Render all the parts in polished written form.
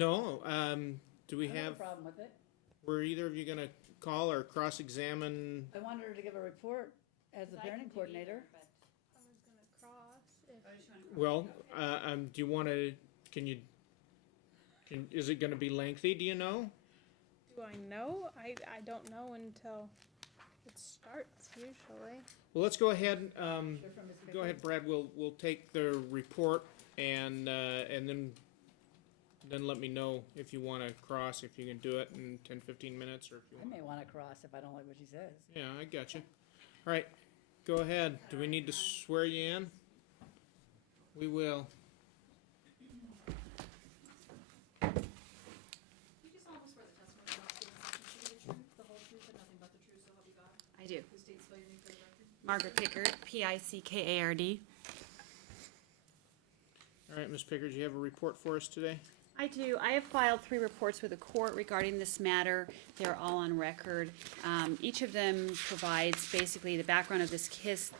No, do we I don't have have, a problem with it. were either of you gonna call or cross-examine? I wanted her to give a report as the parenting coordinator. I was gonna cross if. Well, do you wanna, is it gonna be lengthy, do you know? Do I know? I don't know until it starts usually. Well, let's go ahead, They're from Ms. go ahead, Pickard. Brad, we'll take the report and then let me know if you wanna cross, if you can do it in 10, 15 minutes, or if you I want. may wanna cross if I don't like what she says. Yeah, I got you. All right, go ahead. Do we need to swear you in? We will. You just almost swear the testimony about the truth, the whole truth, and nothing but the truth, so help you God. I do. Who states spell your name for the record? Margaret Pickard, Pickard. All right, Ms. Pickard, you have a report for us today? I do. I have filed 3 reports with the court regarding this matter. They're all on record. Each of them provides basically the background of this case.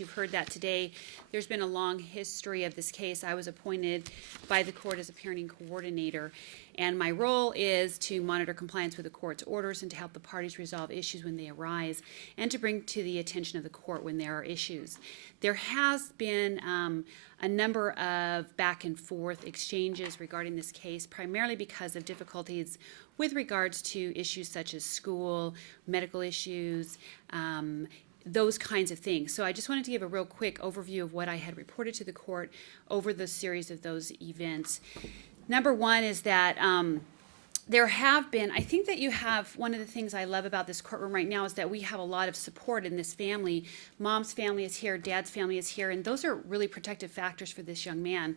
You've heard that today. There's been a long history of this case. I was appointed by the court as a parenting coordinator, and my role is to monitor compliance with the court's orders and to help the parties resolve issues when they arise and to bring to the attention of the court when there are issues. There has been a number of back and forth exchanges regarding this case, primarily because of difficulties with regards to issues such as school, medical issues, those kinds of things. So I just wanted to give a real quick overview of what I had reported to the court over the series of those events. Number one is that there have been, I think that you have, one of the things I love about this courtroom right now is that we have a lot of support in this family. Mom's family is here, dad's family is here, and those are really protective factors for this young man.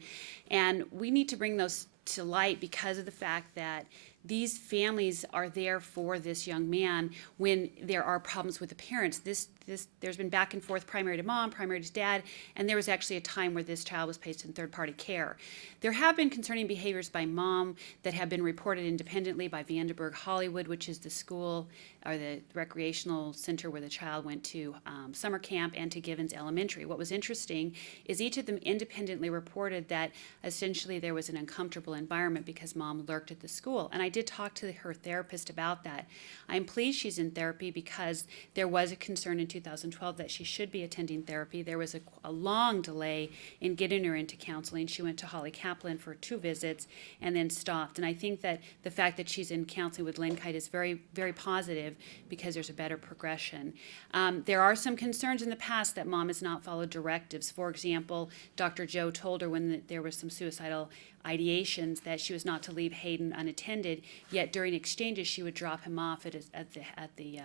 And we need to bring those to light because of the fact that these families are there for this young man when there are problems with the parents. There's been back and forth, primary to mom, primary to dad, and there was actually a time where this child was placed in third-party care. There have been concerning behaviors by mom that have been reported independently by Vanderburg Hollywood, which is the school or the recreational center where the child went to summer camp, and to Givens Elementary. What was interesting is each of them independently reported that essentially there was an uncomfortable environment because mom lurked at the school. And I did talk to her therapist about that. I'm pleased she's in therapy because there was a concern in 2012 that she should be attending therapy. There was a long delay in getting her into counseling. She went to Holly Kaplan for 2 visits and then stopped. And I think that the fact that she's in counseling with Lynn Kite is very, very positive because there's a better progression. There are some concerns in the past that mom has not followed directives. For example, Dr. Joe told her when there was some suicidal ideations that she was not to leave Hayden unattended, yet during exchanges she would drop him off at the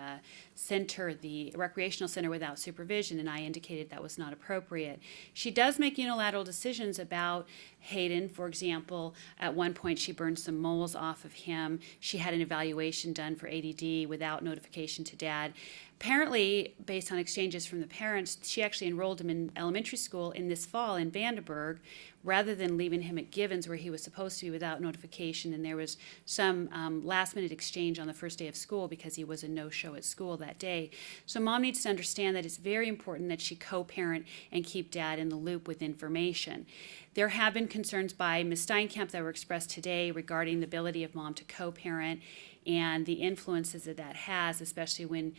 center, the recreational center, without supervision, and I indicated that was not appropriate. She does make unilateral decisions about Hayden. For example, at one point she burned some moles off of him. She had an evaluation done for ADD without notification to dad. Apparently, based on exchanges from the parents, she actually enrolled him in elementary school in this fall in Vanderburg, rather than leaving him at Givens where he was supposed to be without notification. And there was some last-minute exchange on the first day of school because he was a no-show at school that day. So mom needs to understand that it's very important that she co-parent and keep dad in the loop with information. There have been concerns by Ms. Steinkamp that were expressed today regarding the ability of mom to co-parent and the influences that that has, especially when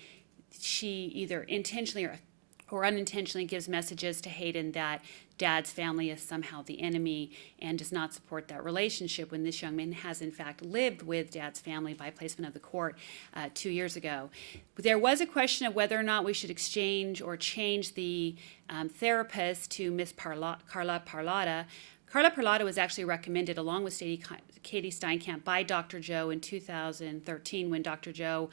she either intentionally or unintentionally gives messages to Hayden that dad's family is somehow the enemy and does not support that relationship, when this young man has in fact lived with dad's family by placement of the court 2 years ago. There was a question of whether or not we should exchange or change the therapist to Miss Carla Parlata. Carla Parlata was actually recommended along with Katie Steinkamp by Dr. Joe in 2013 when Dr. Joe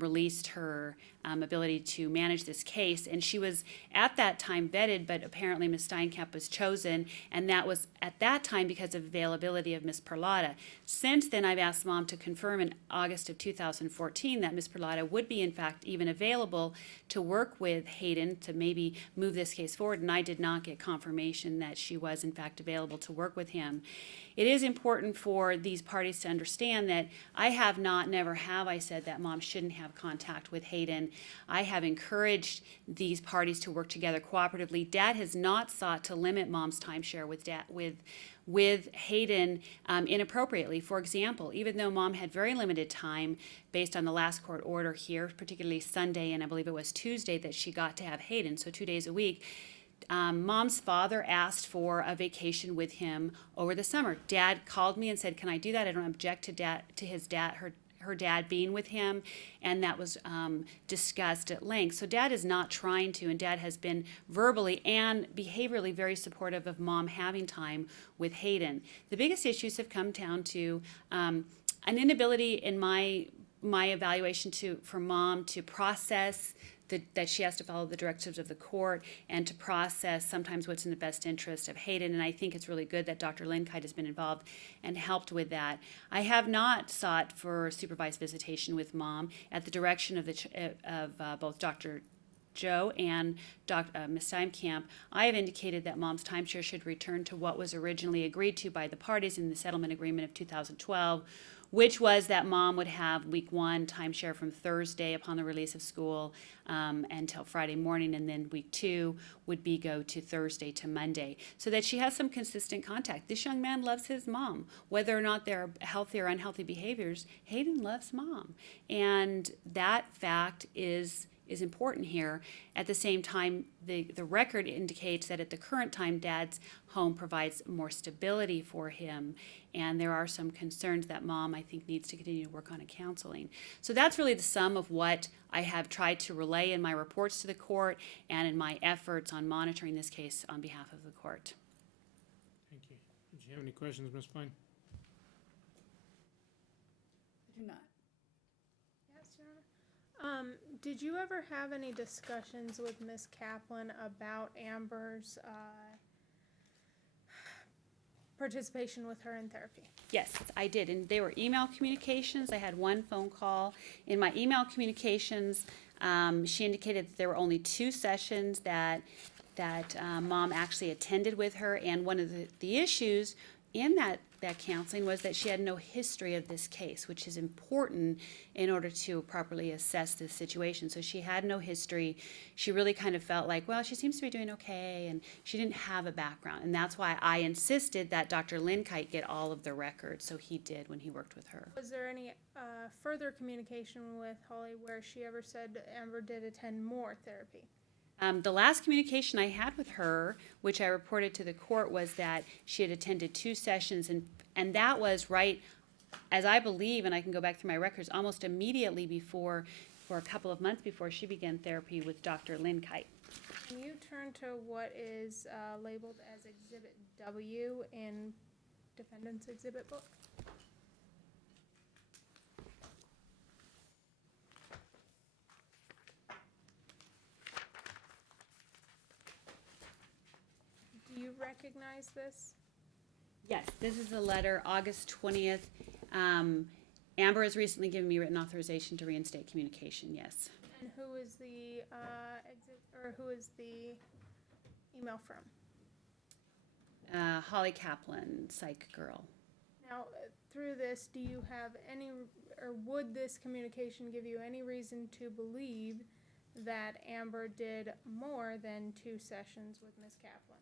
released her ability to manage this case, and she was at that time vetted, but apparently Ms. Steinkamp was chosen, and that was at that time because of availability of Ms. Parlata. Since then, I've asked mom to confirm in August of 2014 that Ms. Parlata would be in fact even available to work with Hayden to maybe move this case forward, and I did not get confirmation that she was in fact available to work with him. It is important for these parties to understand that never have I said that mom shouldn't have contact with Hayden. I have encouraged these parties to work together cooperatively. Dad has not sought to limit mom's timeshare with with Hayden inappropriately. For example, even though mom had very limited time based on the last court order here, particularly Sunday and I believe it was Tuesday that she got to have Hayden, so 2 days a week, mom's father asked for a vacation with him over the summer. Dad called me and said, "Can I do that? I don't object to his dad, her dad being with him," and that was discussed at length. So Dad is not trying to, and Dad has been verbally and behaviorally very supportive of mom having time with Hayden. The biggest issues have come down to an inability in my evaluation for mom to process that she has to follow the directives of the court and to process sometimes what's in the best interest of Hayden. And I think it's really good that Dr. Linkite has been involved and helped with that. I have not sought for supervised visitation with mom at the direction of both Dr. Joe and Ms. Steinkamp. I have indicated that mom's timeshare should return to what was originally agreed to by the parties in the settlement agreement of 2012, which was that mom would have week 1 timeshare from Thursday upon the release of school until Friday morning, and then week 2 would go to Thursday to Monday, so that she has some consistent contact. This young man loves his mom. Whether or not they're healthy or unhealthy behaviors, Hayden loves mom. And that fact is important here. At the same time, the record indicates that at the current time, Dad's home provides more stability for him, and there are some concerns that mom, I think, needs to continue to work on in counseling. So that's really the sum of what I have tried to relay in my reports to the court and in my efforts on monitoring this case on behalf of the court. Thank you. Did you have any questions, Ms. Fine? I do not. Yes, Your Honor. Did you ever have any discussions with Ms. Kaplan about Amber's participation with her in therapy? Yes, I did, and they were email communications. I had one phone call. In my email communications, she indicated that there were only 2 sessions that mom actually attended with her, and one of the issues in that counseling was that she had no history of this case, which is important in order to properly assess this situation. So she had no history. She really kind of felt like, well, she seems to be doing okay, and she didn't have a background. And that's why I insisted that Dr. Linkite get all of the records, so he did when he worked with her. Was there any further communication with Holly where she ever said Amber did attend more therapy? The last communication I had with her, which I reported to the court, was that she had attended 2 sessions, and that was right, as I believe, and I can go back through my records, almost immediately before, for a couple of months before she began therapy with Dr. Linkite. Can you turn to what is labeled as Exhibit W in Defendant's Exhibit Book? Do you recognize this? Yes, this is a letter, August 20th. Amber has recently given me written authorization to reinstate communication, yes. And who is the who is the email from? Holly Kaplan, psych girl. Now, through this, do you have any, or would this communication give you any reason to believe that Amber did more than 2 sessions with Ms. Kaplan?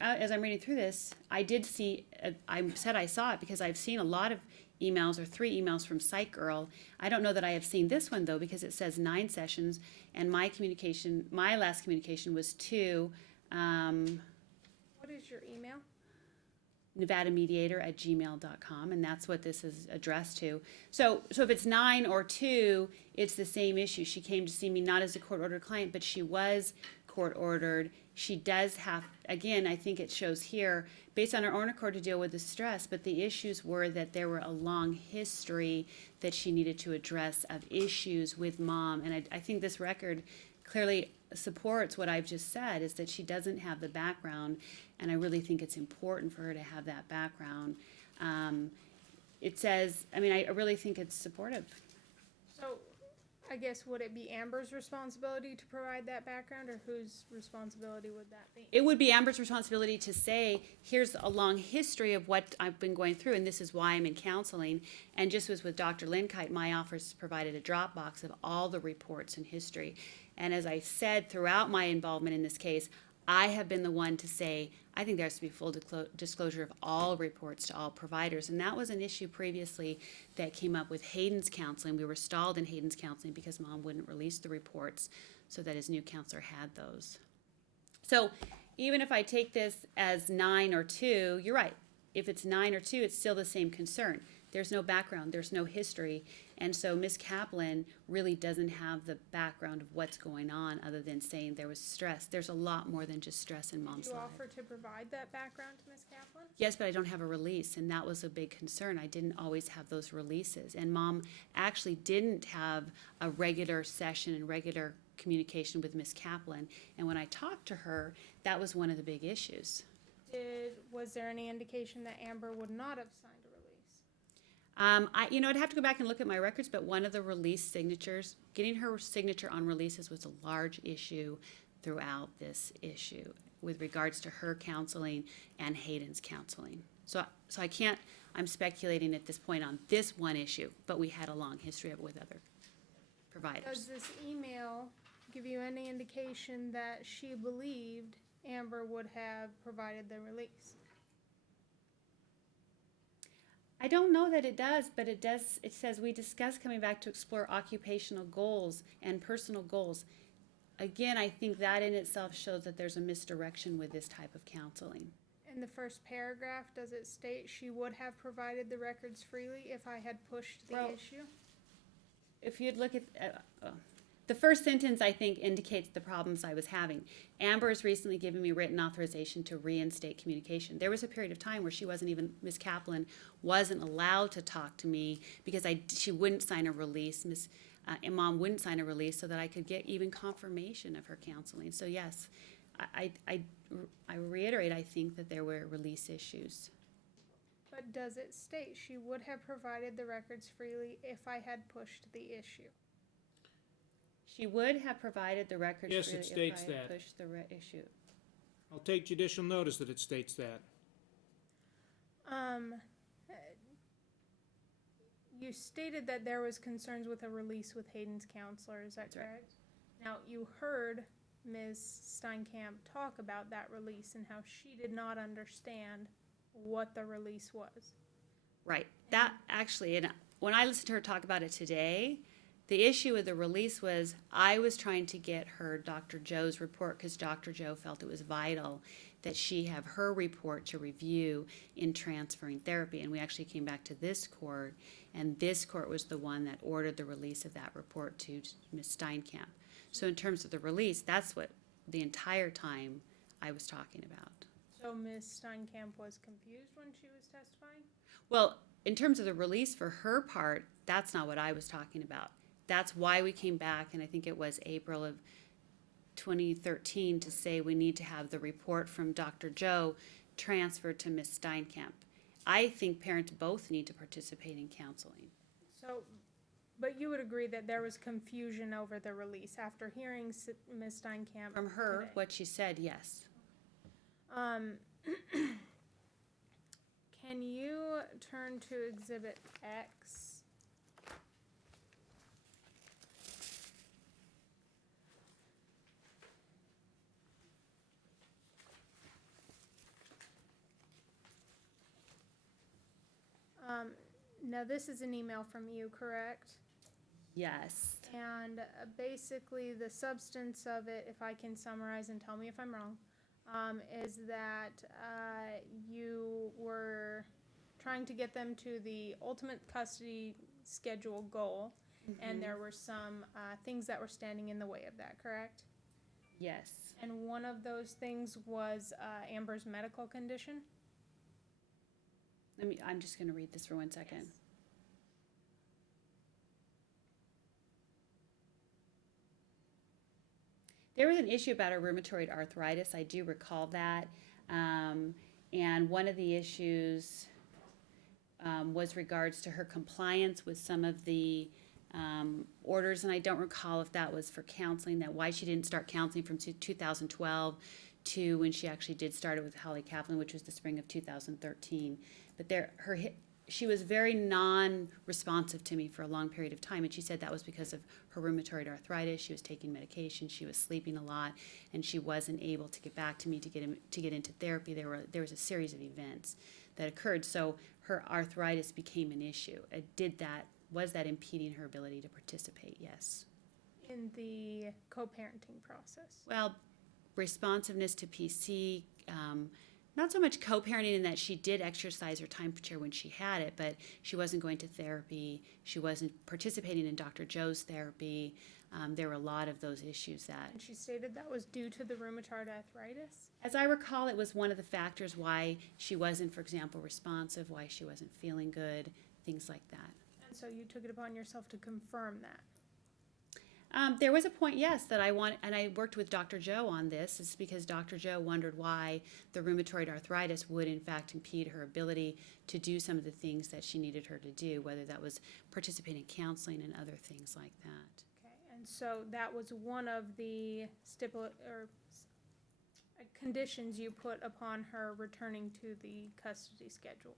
As I'm reading through this, I did see, I said I saw it because I've seen a lot of emails, or 3 emails from Psych Girl. I don't know that I have seen this one, though, because it says 9 sessions, and my last communication was 2. What is your email? NevadaMediator@gmail.com, and that's what this is addressed to. So if it's 9 or 2, it's the same issue. She came to see me not as a court-ordered client, but she was court-ordered. She does have, again, I think it shows here, based on her own accord, to deal with the stress, but the issues were that there were a long history that she needed to address of issues with mom. And I think this record clearly supports what I've just said, is that she doesn't have the background, and I really think it's important for her to have that background. It says, I really think it's supportive. So, I guess, would it be Amber's responsibility to provide that background, or whose responsibility would that be? It would be Amber's responsibility to say, here's a long history of what I've been going through, and this is why I'm in counseling. And just as with Dr. Linkite, my office provided a Dropbox of all the reports and history. And as I said throughout my involvement in this case, I have been the one to say, I think there has to be full disclosure of all reports to all providers. And that was an issue previously that came up with Hayden's counseling. We were stalled in Hayden's counseling because Mom wouldn't release the reports so that his new counselor had those. So even if I take this as 9 or 2, you're right. If it's 9 or 2, it's still the same concern. There's no background, there's no history, and so Ms. Kaplan really doesn't have the background of what's going on other than saying there was stress. There's a lot more than just stress in Mom's Did you life. offer to provide that background to Ms. Kaplan? Yes, but I don't have a release, and that was a big concern. I didn't always have those releases, and Mom actually didn't have a regular session and regular communication with Ms. Kaplan, and when I talked to her, that was one of the big issues. Was there any indication that Amber would not have signed a release? I'd have to go back and look at my records, but one of the release signatures, getting her signature on releases was a large issue throughout this issue with regards to her counseling and Hayden's counseling. So I can't, I'm speculating at this point on this one issue, but we had a long history of it with other Does providers. this email give you any indication that she believed Amber would have provided the release? I don't know that it does, but it does. It says we discussed coming back to explore occupational goals and personal goals. Again, I think that in itself shows that there's a misdirection with this type of counseling. In the first paragraph, does it state she would have provided the records freely if I had pushed the Well, issue? If you'd look at the first sentence, I think indicates the problems I was having. Amber has recently given me written authorization to reinstate communication. There was a period of time where Ms. Kaplan wasn't allowed to talk to me because she wouldn't sign a release. And Mom wouldn't sign a release so that I could get even confirmation of her counseling. So yes, I reiterate, I think that there were release issues. But does it state she would have provided the records freely if I had pushed the issue? She would have provided the records Yes, freely it states if I had that. pushed the issue. I'll take judicial notice that it states that. You stated that there was concerns with a release with Hayden's counselor, is that That's right. correct? Now, you heard Ms. Steinkamp talk about that release and how she did not understand what the release was. Right. That actually, and when I listened to her talk about it today, the issue with the release was I was trying to get her Dr. Joe's report because Dr. Joe felt it was vital that she have her report to review in transferring therapy. And we actually came back to this court, and this court was the one that ordered the release of that report to Ms. Steinkamp. So in terms of the release, that's what the entire time I was talking about. So Ms. Steinkamp was confused when she was testifying? Well, in terms of the release for her part, that's not what I was talking about. That's why we came back, and I think it was April of 2013, to say we need to have the report from Dr. Joe transferred to Ms. Steinkamp. I think parents both need to participate in counseling. So, but you would agree that there was confusion over the release after hearing Ms. Steinkamp From her, today? what she said, yes. Can you turn to Exhibit X? Now this is an email from you, correct? Yes. And basically the substance of it, if I can summarize and tell me if I'm wrong, is that you were trying to get them to the ultimate custody schedule goal, and there were some things that were standing in the way of that, correct? Yes. And one of those things was Amber's medical condition? I'm just going to read this for 1 second. Yes. There was an issue about her rheumatoid arthritis. I do recall that. And one of the issues was regards to her compliance with some of the orders. And I don't recall if that was for counseling, that why she didn't start counseling from 2012 to when she actually did start it with Holly Kaplan, which was the spring of 2013. But she was very non-responsive to me for a long period of time, and she said that was because of her rheumatoid arthritis. She was taking medication, she was sleeping a lot, and she wasn't able to get back to me to get into therapy. There was a series of events that occurred, so her arthritis became an issue. Was that impeding her ability to participate? Yes. In the co-parenting process? Well, responsiveness to PC, not so much co-parenting in that she did exercise her temperature when she had it, but she wasn't going to therapy. She wasn't participating in Dr. Joe's therapy. There were a lot of those issues that. And she stated that was due to the rheumatoid arthritis? As I recall, it was one of the factors why she wasn't, for example, responsive, why she wasn't feeling good, things like that. And so you took it upon yourself to confirm that? There was a point, yes, that and I worked with Dr. Joe on this, is because Dr. Joe wondered why the rheumatoid arthritis would in fact impede her ability to do some of the things that she needed her to do, whether that was participate in counseling and other things like that. Okay, and so that was one of the conditions you put upon her returning to the custody schedule?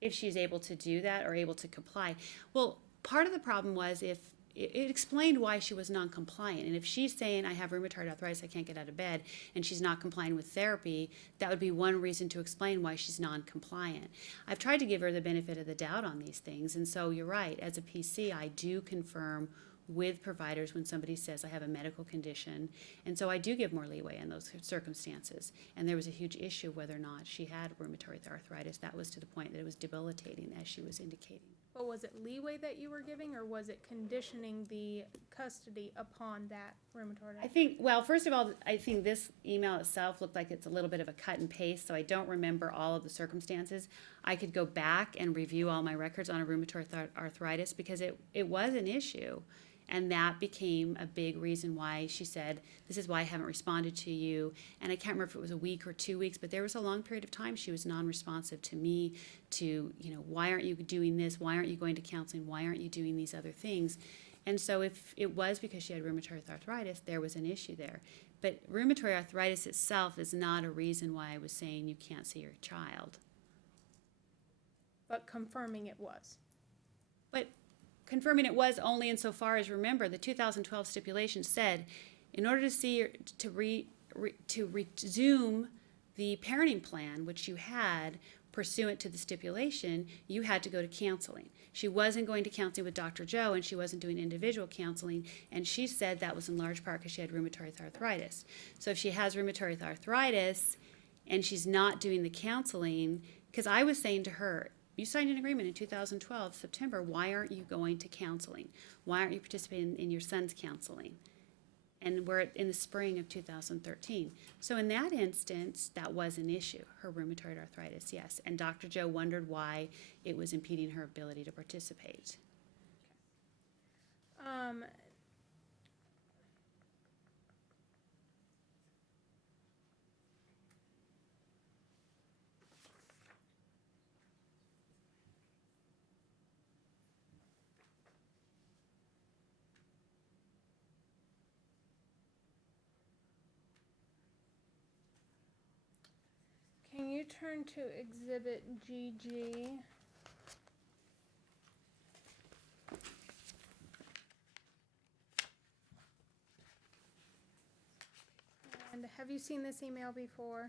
If she's able to do that or able to comply. Well, part of the problem was if it explained why she was non-compliant. And if she's saying, I have rheumatoid arthritis, I can't get out of bed, and she's not complying with therapy, that would be one reason to explain why she's non-compliant. I've tried to give her the benefit of the doubt on these things, and so you're right. As a PC, I do confirm with providers when somebody says I have a medical condition, and so I do give more leeway in those circumstances. And there was a huge issue whether or not she had rheumatoid arthritis. That was to the point that it was debilitating, as she was indicating. But was it leeway that you were giving, or was it conditioning the custody upon that rheumatoid arthritis? Well, first of all, I think this email itself looked like it's a little bit of a cut and paste, so I don't remember all of the circumstances. I could go back and review all my records on a rheumatoid arthritis because it was an issue. And that became a big reason why she said, this is why I haven't responded to you. And I can't remember if it was a week or 2 weeks, but there was a long period of time she was non-responsive to me, to, why aren't you doing this? Why aren't you going to counseling? Why aren't you doing these other things? And so if it was because she had rheumatoid arthritis, there was an issue there. But rheumatoid arthritis itself is not a reason why I was saying you can't see your child. But confirming it was. But confirming it was only insofar as, remember, the 2012 stipulation said, in order to see to resume the parenting plan, which you had pursuant to the stipulation, you had to go to counseling. She wasn't going to counseling with Dr. Joe, and she wasn't doing individual counseling, and she said that was in large part because she had rheumatoid arthritis. So if she has rheumatoid arthritis and she's not doing the counseling, because I was saying to her, you signed an agreement in 2012, September. Why aren't you going to counseling? Why aren't you participating in your son's counseling? And we're in the spring of 2013. So in that instance, that was an issue, her rheumatoid arthritis, yes. And Dr. Joe wondered why it was impeding her ability to participate. Can you turn to Exhibit GG? And have you seen this email before?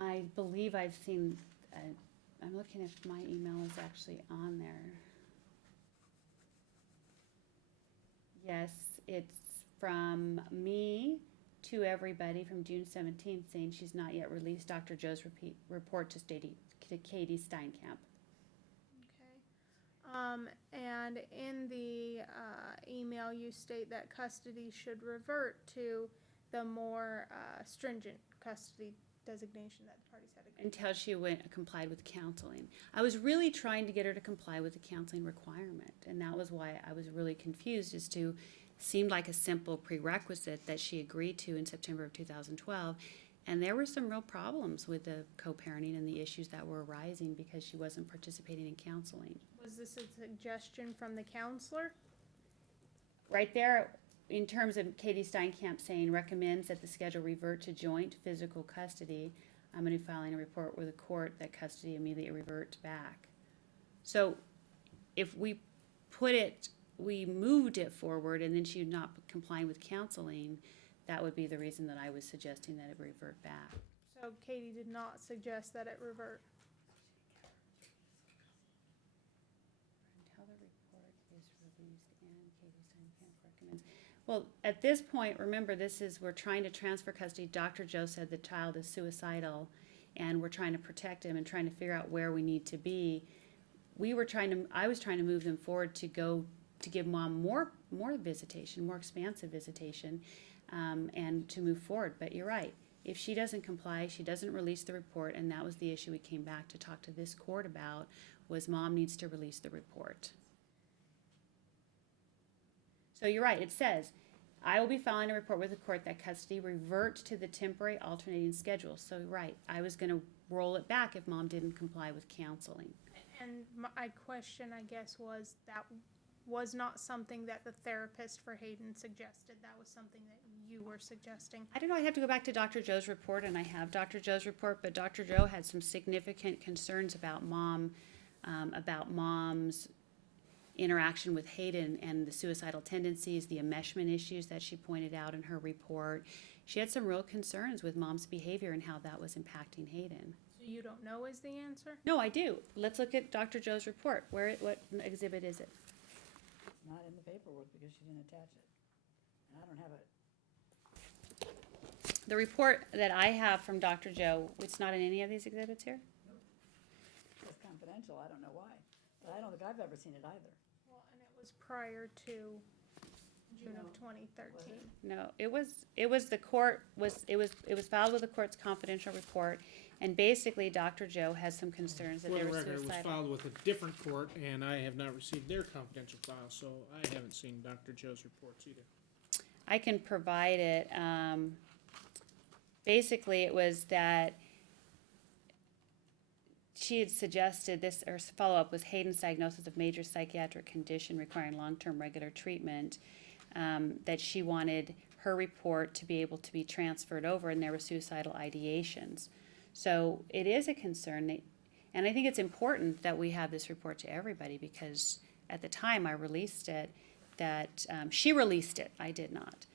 I believe I've seen, I'm looking if my email is actually on there. Yes, it's from me to everybody from June 17th saying she's not yet released Dr. Joe's report to Katie Steinkamp. Okay. And in the email, you state that custody should revert to the more stringent custody designation that the parties had agreed. Until she complied with counseling. I was really trying to get her to comply with the counseling requirement, and that was why I was really confused as to, seemed like a simple prerequisite that she agreed to in September of 2012, and there were some real problems with the co-parenting and the issues that were arising because she wasn't participating in counseling. Was this a suggestion from the counselor? Right there, in terms of Katie Steinkamp saying recommends that the schedule revert to joint physical custody, I'm gonna be filing a report with the court that custody immediately revert back. So if we moved it forward and then she's not complying with counseling, that would be the reason that I was suggesting that it revert back. So Katie did not suggest that it revert. Until the report is released and Katie Steinkamp recommends. Well, at this point, remember, we're trying to transfer custody. Dr. Joe said the child is suicidal and we're trying to protect him and trying to figure out where we need to be. I was trying to move them forward to give mom more visitation, more expansive visitation, and to move forward. But you're right. If she doesn't comply, she doesn't release the report, and that was the issue we came back to talk to this court about, was mom needs to release the report. So you're right, it says, I will be filing a report with the court that custody revert to the temporary alternating schedule. So right, I was gonna roll it back if mom didn't comply with counseling. And my question, I guess, was that was not something that the therapist for Hayden suggested. That was something that you were suggesting. I don't know, I'd have to go back to Dr. Joe's report, and I have Dr. Joe's report, but Dr. Joe had some significant concerns about mom's interaction with Hayden and the suicidal tendencies, the enmeshment issues that she pointed out in her report. She had some real concerns with mom's behavior and how that was impacting Hayden. So you don't know is the answer? No, I do. Let's look at Dr. Joe's report. What exhibit is it? It's not in the paperwork because she didn't attach it. And I don't have it. The report that I have from Dr. Joe, it's not in any of these exhibits here? It's confidential, I don't know why. But I don't think I've ever seen it either. Well, and it was prior to June of 2013. No, it was filed with the court's confidential report, and basically Dr. Joe has some concerns that For they the were record, it was suicidal. filed with a different court, and I have not received their confidential file, so I haven't seen Dr. Joe's reports either. I can provide it. Basically, it was that she had suggested this, or follow-up was Hayden's diagnosis of major psychiatric condition requiring long-term regular treatment, that she wanted her report to be able to be transferred over, and there were suicidal ideations. So it is a concern, and I think it's important that we have this report to everybody, because at the time I released it, that she released it, I did not,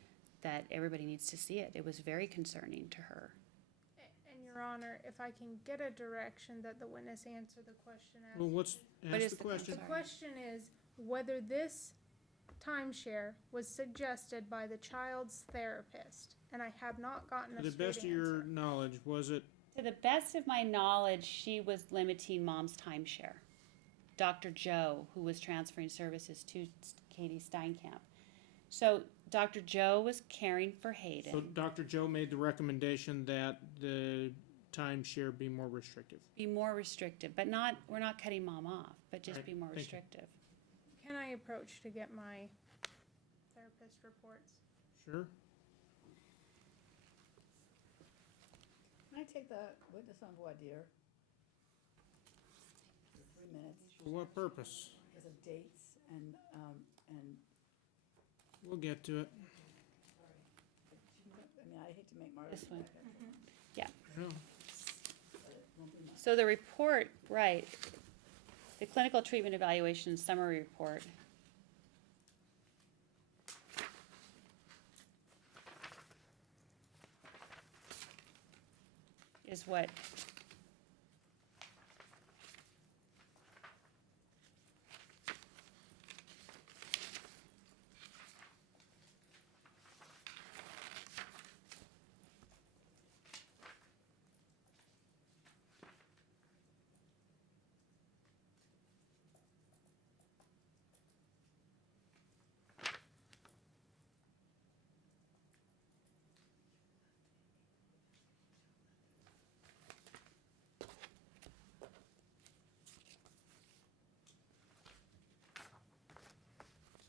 that everybody needs to see it. It was very concerning to her. And Your Honor, if I can get a direction that the witness answer the question as. Well, What ask is the the question. The Sorry. question is whether this timeshare was suggested by the child's therapist, and I have not gotten To a the straight best of your answer. knowledge, was it, To the best of my knowledge, she was limiting mom's timeshare. Dr. Joe, who was transferring services to Katie Steinkamp. So Dr. Joe was caring for so Hayden, Dr. Joe made the recommendation that the timeshare be more restrictive? be more restrictive, but we're not cutting mom off, but just Right, be more thank you. restrictive. Can I approach to get my therapist reports? Sure. Can I take the witness on voir dire? For 3 minutes, For what purpose? because of dates and, We'll get to it. I mean, I hate to make Marta. This one. No. But it won't be much. So the report, right, the clinical treatment evaluation summary report. Is what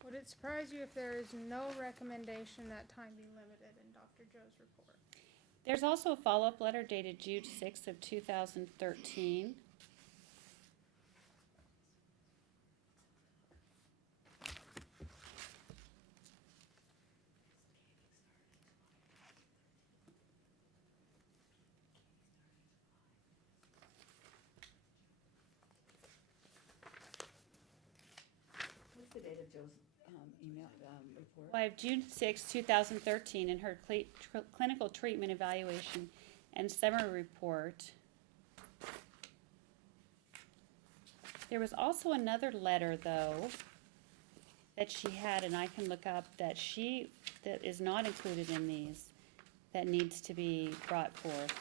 Would it surprise you if there is no recommendation that time be limited in Dr. Joe's report? There's also a follow-up letter dated June 6th of 2013. the date of Joe's, email, report? Well, I have June 6, 2013, in her clinical treatment evaluation and summary report. There was also another letter, though, that she had, and I can look up, that is not included in these, that needs to be brought forth.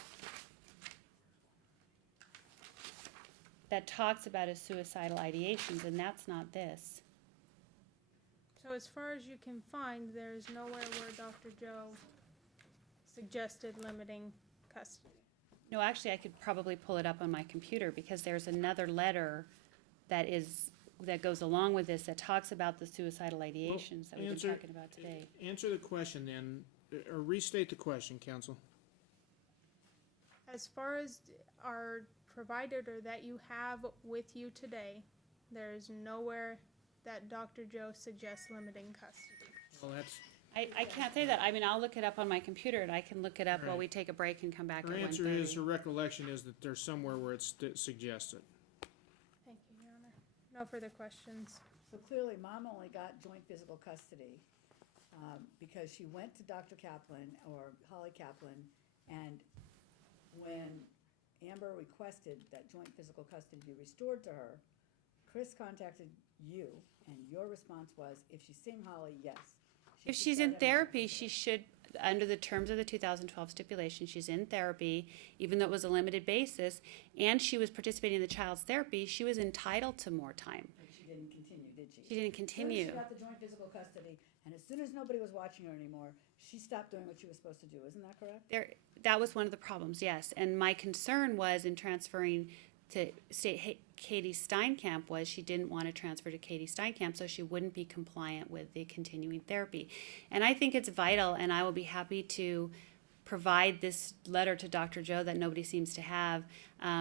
That talks about his suicidal ideations, and that's not this. So as far as you can find, there's nowhere where Dr. Joe suggested limiting custody. No, actually, I could probably pull it up on my computer, because there's another letter that goes along with this, that talks about the suicidal ideations that we've been talking about today. Answer the question then, or restate the question, counsel. As far as our provided or that you have with you today, there is nowhere that Dr. Joe suggests limiting custody. Well, that's, I can't say that. I mean, I'll look it up on my computer, and I can look it up while Right. we take a break and come back at her 1:30. answer is, her recollection is that there's somewhere where it's suggested. Thank you, Your Honor. No further questions. So clearly, mom only got joint physical custody, because she went to Dr. Kaplan, or Holly Kaplan, and when Amber requested that joint physical custody be restored to her, Chris contacted you, and your response was, if she's seeing Holly, yes. she If should she's start in having therapy, joint she should, under the terms of the 2012 stipulation, she's in therapy, even though it was a limited basis, and she was participating in the child's therapy, she was entitled to more time. But she didn't continue, did she? She didn't As soon as continue. she got the joint physical custody, and as soon as nobody was watching her anymore, she stopped doing what she was supposed to do, isn't that correct? That was one of the problems, yes. And my concern was in transferring to Katie Steinkamp was she didn't want to transfer to Katie Steinkamp, so she wouldn't be compliant with the continuing therapy. And I think it's vital, and I will be happy to provide this letter to Dr. Joe that nobody seems to have,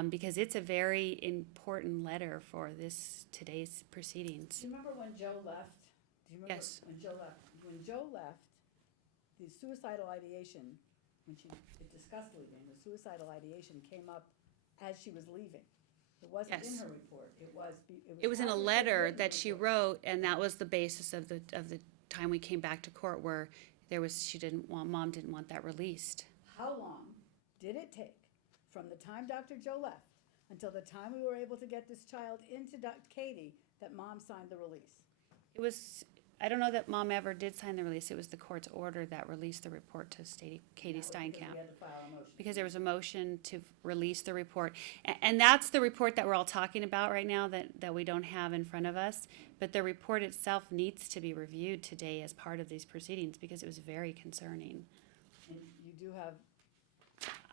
because it's a very important letter for today's proceedings. Do you remember when Joe left? Do you remember Yes. when Joe left? When Joe left, the suicidal ideation, when she discussed leaving, the suicidal ideation came up as she was leaving. It wasn't in Yes. her report. It was in a after she had letter written the that she report. wrote, and that was the basis of the time we came back to court, where mom didn't want that released. How long did it take from the time Dr. Joe left until the time we were able to get this child into Katie that mom signed the release? I don't know that mom ever did sign the release. It was the court's order that released the report to Katie That was because Steinkamp. we had to file a motion. Because there was a motion to release the report. And that's the report that we're all talking about right now that we don't have in front of us. But the report itself needs to be reviewed today as part of these proceedings, because it was very concerning. And you do have,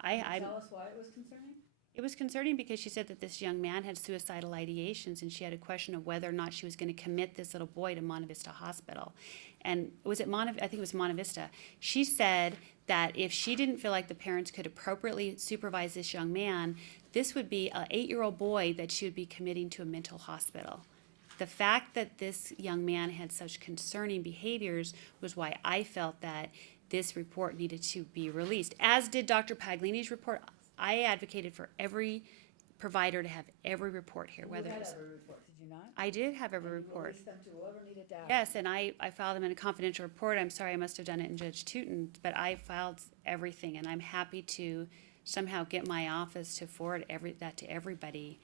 I tell us why it was concerning? It was concerning because she said that this young man had suicidal ideations, and she had a question of whether or not she was going to commit this little boy to Monte Vista Hospital. And I think it was Monte Vista. She said that if she didn't feel like the parents could appropriately supervise this young man, this would be an 8-year-old boy that she would be committing to a mental hospital. The fact that this young man had such concerning behaviors was why I felt that this report needed to be released, as did Dr. Paglini's report. I advocated for every provider to have every report here, whether You it had was. every report, did you not? I did have every And you report. released them to whoever needed to have. Yes, and I filed them in a confidential report. I'm sorry, I must have done it in Judge Tootin, but I filed everything, and I'm happy to somehow get my office to forward that to everybody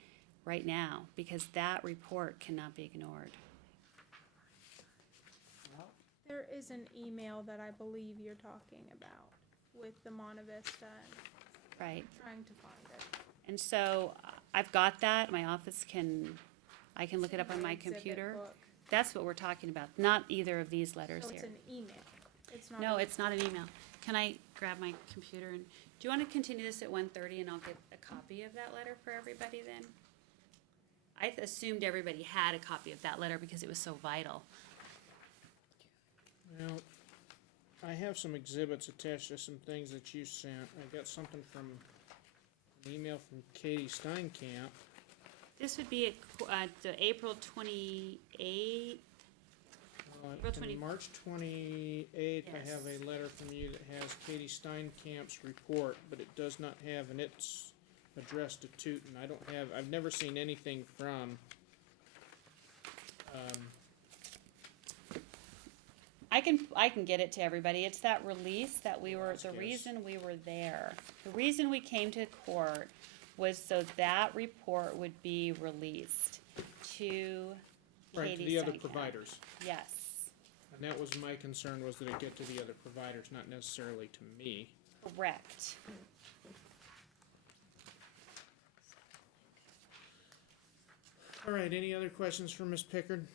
right now, because that report cannot be ignored. Well, There is an email that I believe you're talking about with the Monte Vista, and Right. trying to find it. And so I've got that. My office I can look it up on my Exhibit computer. book. That's what we're talking about, not either of these letters So here. it's an email. It's not. No, a- it's not an email. Can I grab my computer and, do you want to continue this at 1:30 and I'll get a copy of that letter for everybody then? I assumed everybody had a copy of that letter because it was so vital. Well, I have some exhibits attached to some things that you sent. I got something from, an email from Katie Steinkamp. This would be the April 28th. April 20 On March 28th, I have a Yes. letter from you that has Katie Steinkamp's report, but it does not have, and it's addressed to Tootin. I've never seen anything from I can get it to everybody. It's that release that the Yes. reason we were there. The reason we came to court was so that report would be released to Right, to Katie the other Steinkamp. providers. Yes, And that was my concern, was that it get to the other providers, not necessarily to me. correct. All right, any other questions for Ms. Pickard?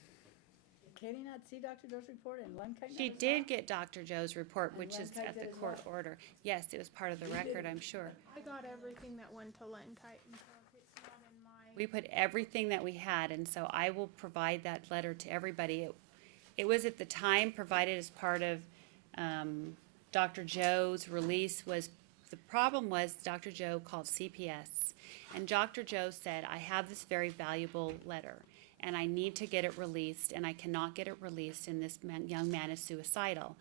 Did Katie not see Dr. Joe's report and Lundkite She never saw did it? get Dr. Joe's report, And which is Lundkite at did the as court well? order. Yes, it was part of the You record, did? I'm sure. I got everything that went to Len Kite, and so if it's not in my. We put everything that we had, and so I will provide that letter to everybody. It was at the time provided as part of, Dr. Joe's release the problem was Dr. Joe called CPS, and Dr. Joe said, I have this very valuable letter, and I need to get it released, and I cannot get it released, and this young man is suicidal.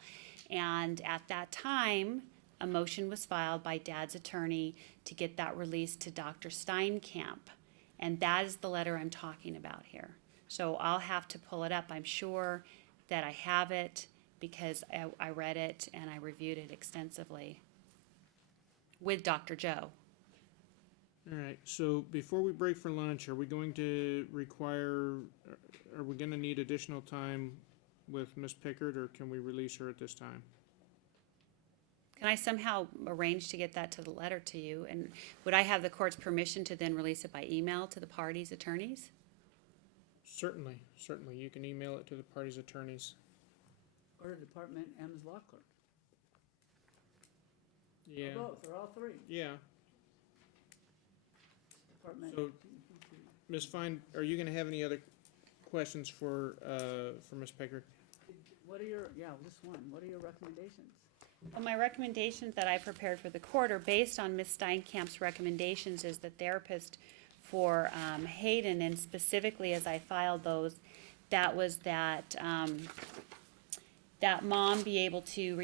And at that time, a motion was filed by Dad's attorney to get that released to Dr. Steinkamp. And that is the letter I'm talking about here. So I'll have to pull it up. I'm sure that I have it because I read it and I reviewed it extensively with Dr. Joe. All right, so before we break for lunch, are we going to are we gonna need additional time with Ms. Pickard, or can we release her at this time? Can I somehow arrange to get that to the letter to you? And would I have the court's permission to then release it by email to the parties' attorneys? Certainly, you can email it to the party's attorneys. Or the department and Ms. law clerk. Yeah, Or both, or all three. yeah. Department. So, Ms. Fine, are you gonna have any other questions for Ms. Pickard? What are just one. What are your recommendations? Well, my recommendations that I prepared for the court are based on Ms. Steinkamp's recommendations as the therapist for Hayden, and specifically as I filed those, that was that mom be able to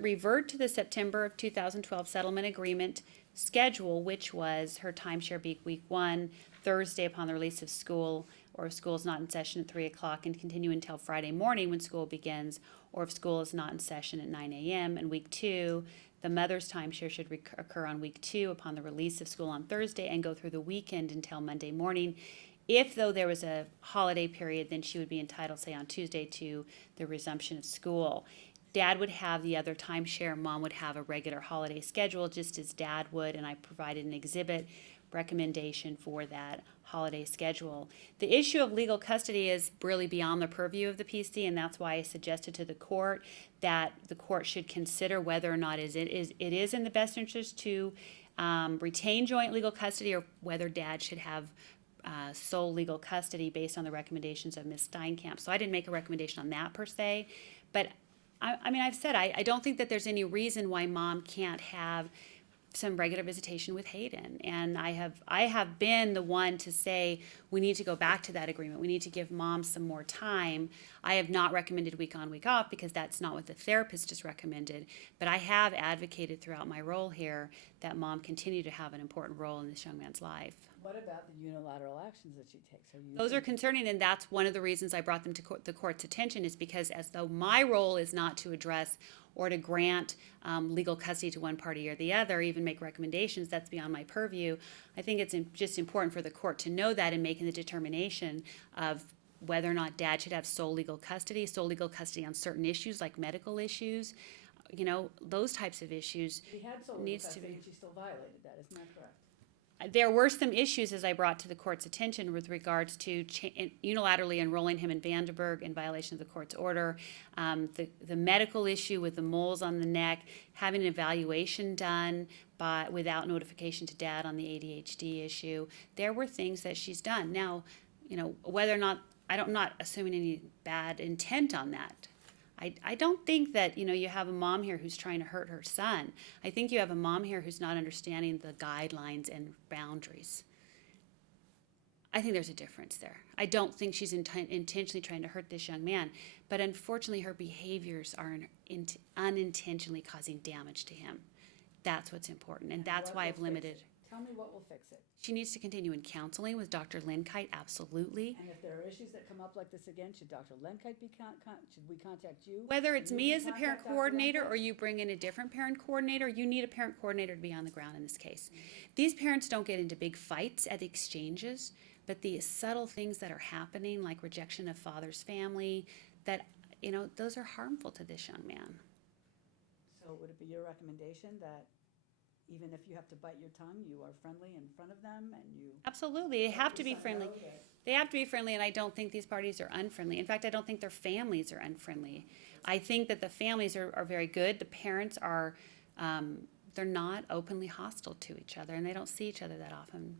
revert to the September of 2012 settlement agreement schedule, which was her timeshare week 1, Thursday upon the release of school, or if school is not in session at 3 o'clock, and continue until Friday morning when school begins, or if school is not in session at 9 a.m. And week 2, the mother's timeshare should occur on week 2 upon the release of school on Thursday and go through the weekend until Monday morning. If, though, there was a holiday period, then she would be entitled, say, on Tuesday to the resumption of school. Dad would have the other timeshare, Mom would have a regular holiday schedule, just as Dad would, and I provided an exhibit recommendation for that holiday schedule. The issue of legal custody is really beyond the purview of the PC, and that's why I suggested to the court that the court should consider whether or not it is in the best interest to retain joint legal custody, or whether Dad should have sole legal custody based on the recommendations of Ms. Steinkamp. So I didn't make a recommendation on that per se, but I mean, I've said I don't think that there's any reason why Mom can't have some regular visitation with Hayden. And I have been the one to say we need to go back to that agreement. We need to give Mom some more time. I have not recommended week on, week off, because that's not what the therapist has recommended. But I have advocated throughout my role here that Mom continue to have an important role in this young man's life. What about the unilateral actions that she takes? Those are concerning, and that's one of the reasons I brought them to the court's attention, is because as though my role is not to address or to grant legal custody to one party or the other, even make recommendations, that's beyond my purview. I think it's just important for the court to know that in making the determination of whether or not Dad should have sole legal custody on certain issues like medical issues, those types of issues. She had sole legal needs to custody be. and she still violated that, isn't that correct? There were some issues, as I brought to the court's attention, with regards to unilaterally enrolling him in Vandenberg in violation of the court's order, the medical issue with the moles on the neck, having an evaluation done without notification to Dad on the ADHD issue. There were things that she's done. Now, whether or not, I'm not assuming any bad intent on that. I don't think that, you have a mom here who's trying to hurt her son. I think you have a mom here who's not understanding the guidelines and boundaries. I think there's a difference there. I don't think she's intentionally trying to hurt this young man, but unfortunately her behaviors are unintentionally causing damage to him. That's what's important, and that's why I've limited. Tell me what will fix it. She needs to continue in counseling with Dr. Lynn Kite, absolutely. And if there are issues that come up like this again, should Dr. Lenkite be, should we contact you? Whether it's And you me can as the contact parent Dr. coordinator Lenkite? or you bring in a different parent coordinator, you need a parent coordinator to be on the ground in this case. These parents don't get into big fights at the exchanges, but the subtle things that are happening, like rejection of father's family, that, you know, those are harmful to this young man. So would it be your recommendation that even if you have to bite your tongue, you are friendly in front of them and you? Absolutely, they have to be let your son friendly. know that- They have to be friendly, and I don't think these parties are unfriendly. In fact, I don't think their families are unfriendly. I think that the families are very good. The parents are, they're not openly hostile to each other, and they don't see each other that often.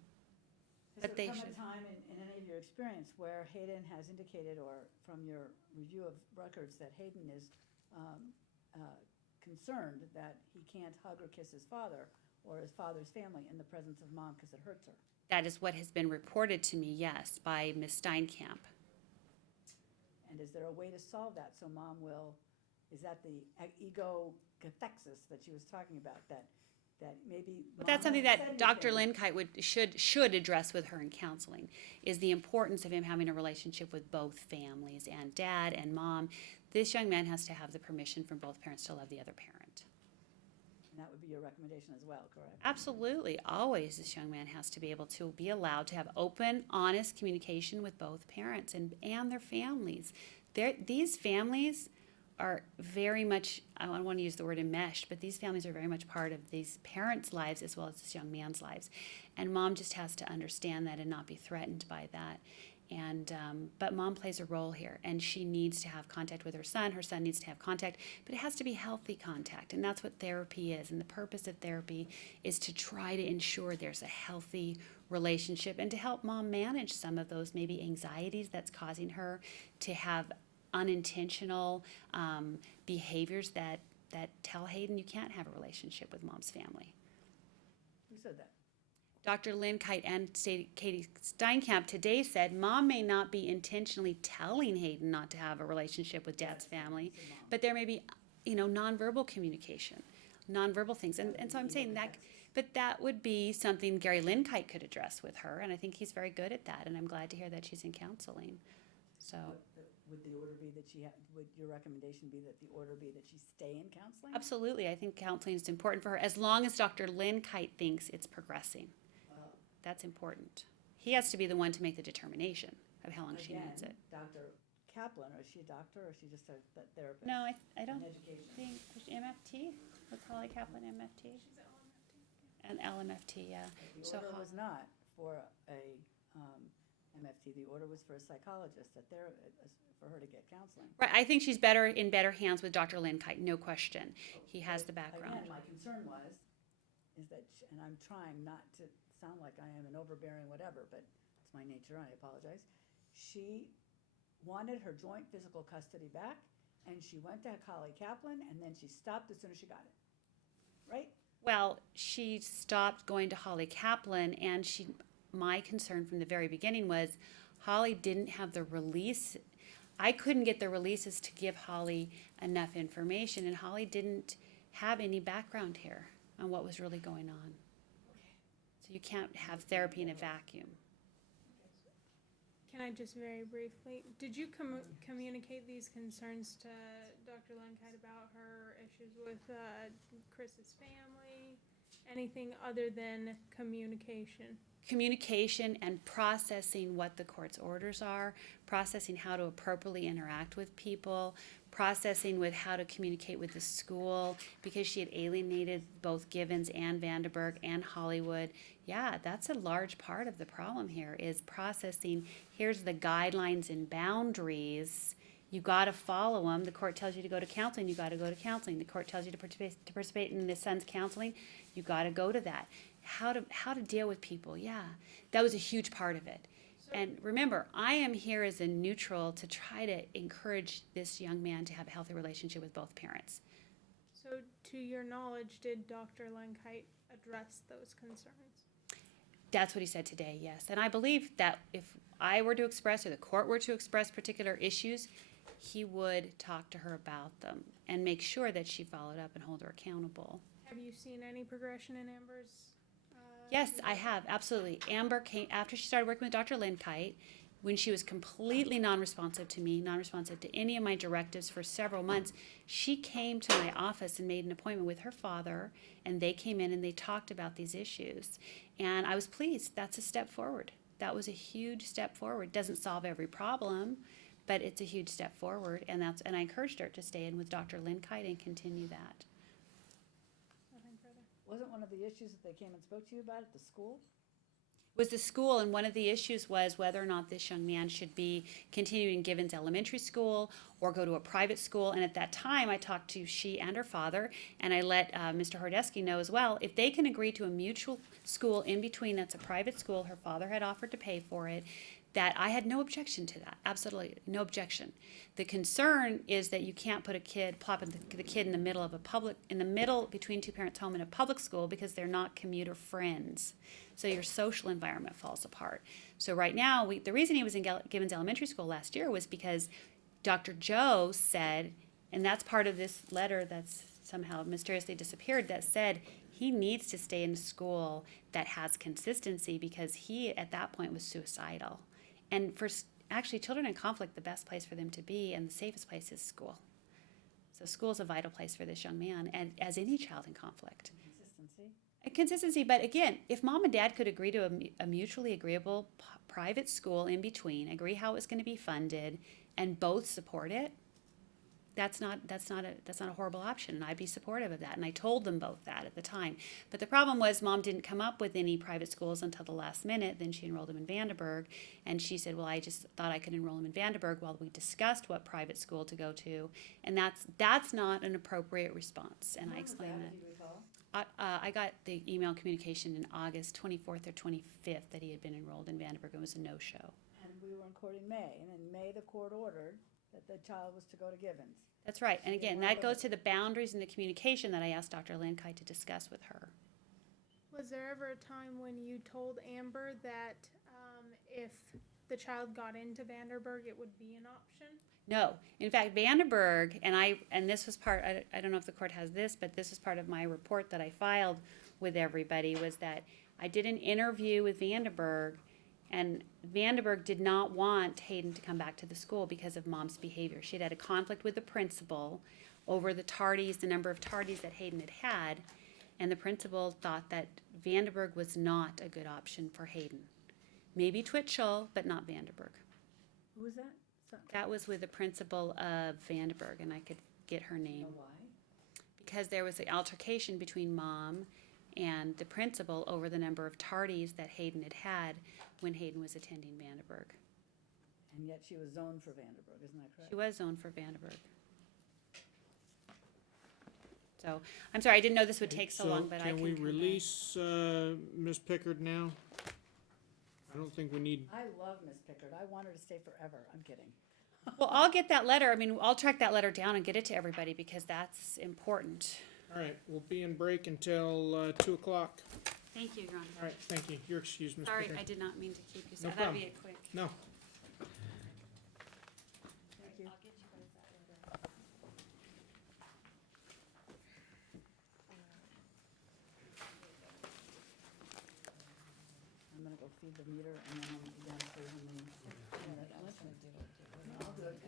But Has they there come should. a time in any of your experience where Hayden has indicated, or from your review of records, that Hayden is concerned that he can't hug or kiss his father or his father's family in the presence of mom because it hurts her? That is what has been reported to me, yes, by Ms. Steinkamp. And is there a way to solve that so mom will, is that the ego cathexis that she was talking about, that maybe? But mom that's something hasn't that said Dr. anything? Linkite should address with her in counseling, is the importance of him having a relationship with both families, and dad and mom. This young man has to have the permission from both parents to love the other parent. And that would be your recommendation as well, correct? Absolutely. Always, this young man has to be able to be allowed to have open, honest communication with both parents and their families. These families are very much, I don't want to use the word enmeshed, but these families are very much part of these parents' lives as well as this young man's lives. And mom just has to understand that and not be threatened by that. And but mom plays a role here, and she needs to have contact with her son needs to have contact, but it has to be healthy contact, and that's what therapy is. And the purpose of therapy is to try to ensure there's a healthy relationship and to help mom manage some of those maybe anxieties that's causing her to have unintentional behaviors that tell Hayden you can't have a relationship with mom's family. Who said that? Dr. Lynn Kite and Katie Steinkamp today said mom may not be intentionally telling Hayden not to have a relationship with dad's family, but there may be, nonverbal communication, nonverbal things. And so I'm saying that, but that would be something Gary Lynn Kite could address with her, and I think he's very good at that, and I'm glad to hear that she's in counseling. So. Would the order be that would your recommendation be that the order be that she stay in counseling? Absolutely, I think counseling is important for her, as long as Dr. Lynn Kite thinks it's progressing. That's important. He has to be the one to make the determination of how long she needs it. Dr. Kaplan, is she a doctor or is she just a therapist? No, I don't In education. think, MFT? Was Holly Kaplan MFT? She's at LMFT. And LMFT, yeah. The So order was not for a MFT, the order was for a psychologist, for her to get counseling. Right, I think she's in better hands with Dr. Lynn Kite, no question. He has the background. Again, my concern is that, and I'm trying not to sound like I am an overbearing whatever, but it's my nature, I apologize. She wanted her joint physical custody back, and she went to Holly Kaplan, and then she stopped as soon as she got it, right? Well, she stopped going to Holly Kaplan, and my concern from the very beginning was Holly didn't have the release. I couldn't get the releases to give Holly enough information, and Holly didn't have any background here on what was really going on. So you can't have therapy in a vacuum. Can I just very briefly, did you communicate these concerns to Dr. Lenkite about her issues with Chris's family? Anything other than communication? Communication and processing what the court's orders are, processing how to appropriately interact with people, processing with how to communicate with the school, because she had alienated both Givens and Vandenberg and Hollywood. Yeah, that's a large part of the problem here, is processing, here's the guidelines and boundaries. You got to follow them. The court tells you to go to counseling, you got to go to counseling. The court tells you to participate in the son's counseling, you got to go to that. How to deal with people, yeah. That was a huge part of it. And remember, I am here as a neutral to try to encourage this young man to have a healthy relationship with both parents. So to your knowledge, did Dr. Lenkite address those concerns? That's what he said today, yes. And I believe that if I were to express, or the court were to express particular issues, he would talk to her about them and make sure that she followed up and hold her accountable. Have you seen any progression in Amber's Yes, I have, absolutely. Amber came, after she started working with Dr. Linkite, when she was completely non-responsive to me, non-responsive to any of my directives for several months, she came to my office and made an appointment with her father, and they came in and they talked about these issues. And I was pleased. That's a step forward. That was a huge step forward. Doesn't solve every problem, but it's a huge step forward. And I encouraged her to stay in with Dr. Linkite and continue that. Nothing further. Wasn't one of the issues that they came and spoke to you about at the school? Was the school, and one of the issues was whether or not this young man should be continuing in Givens Elementary School or go to a private school. And at that time, I talked to she and her father, and I let Mr. Horodesky know as well. If they can agree to a mutual school in between, that's a private school, her father had offered to pay for it, that I had no objection to that. Absolutely no objection. The concern is that you can't put a kid, plop the kid in the middle of between two parents' home in a public school, because they're not commuter friends. So your social environment falls apart. So right now, the reason he was in Givens Elementary School last year was because Dr. Joe said, and that's part of this letter that's somehow mysteriously disappeared, that said he needs to stay in a school that has consistency, because he, at that point, was suicidal. And for actually children in conflict, the best place for them to be and the safest place is school. So school is a vital place for this young man, and as any child in conflict. Consistency? Consistency, but again, if mom and dad could agree to a mutually agreeable private school in between, agree how it's going to be funded, and both support it, that's not a horrible option, and I'd be supportive of that. And I told them both that at the time. But the problem was mom didn't come up with any private schools until the last minute. Then she enrolled him in Vanderburg, and she said, well, I just thought I could enroll him in Vanderburg while we discussed what private school to go to, and that's not an appropriate response. And I explained that. Do you recall? I got the email communication in August 24th or 25th that he had been enrolled in Vanderburg. It was a no-show. And we were in court in May, and in May, the court ordered that the child was to go to Givens. That's right. And again, that goes to the boundaries and the communication that I asked Dr. Linkite to discuss with her. Was there ever a time when you told Amber that if the child got into Vanderburg, it would be an option? No. In fact, Vanderburg, and this was part, I don't know if the court has this, but this was part of my report that I filed with everybody, was that I did an interview with Vanderburg, and Vanderburg did not want Hayden to come back to the school because of mom's behavior. She had a conflict with the principal over the number of tardies that Hayden had, and the principal thought that Vanderburg was not a good option for Hayden. Maybe Twitchell, but not Vanderburg. Who was that? That was with the principal of Vanderburg, and I could get her You name. know why? Because there was an altercation between mom and the principal over the number of tardies that Hayden had when Hayden was attending Vanderburg. And yet she was zoned for Vanderburg, isn't that correct? She was zoned for Vanderburg. So, I'm sorry, I didn't know this would take so long, but I can Can we come back. release, Ms. Pickard now? I don't think we need, I love Miss Pickard. I want her to stay forever. I'm kidding. Well, I'll get that letter. I mean, I'll track that letter down and get it to everybody, because that's important. all right, we'll be in break until 2 o'clock. Thank you, Your Honor. All right, thank you. You're excused, Ms. Sorry, Pickard. I did not mean to keep you, so No that'll problem. be a quick. No. Thank you. I'll get you both that letter. I'm gonna go feed the meter, and then I'll be down for how many. I'll do it.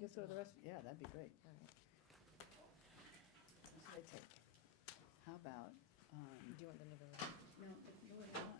Just go to the rest, yeah, that'd be great. What should I take? How about, Do you want them to go? no, no, what do you want?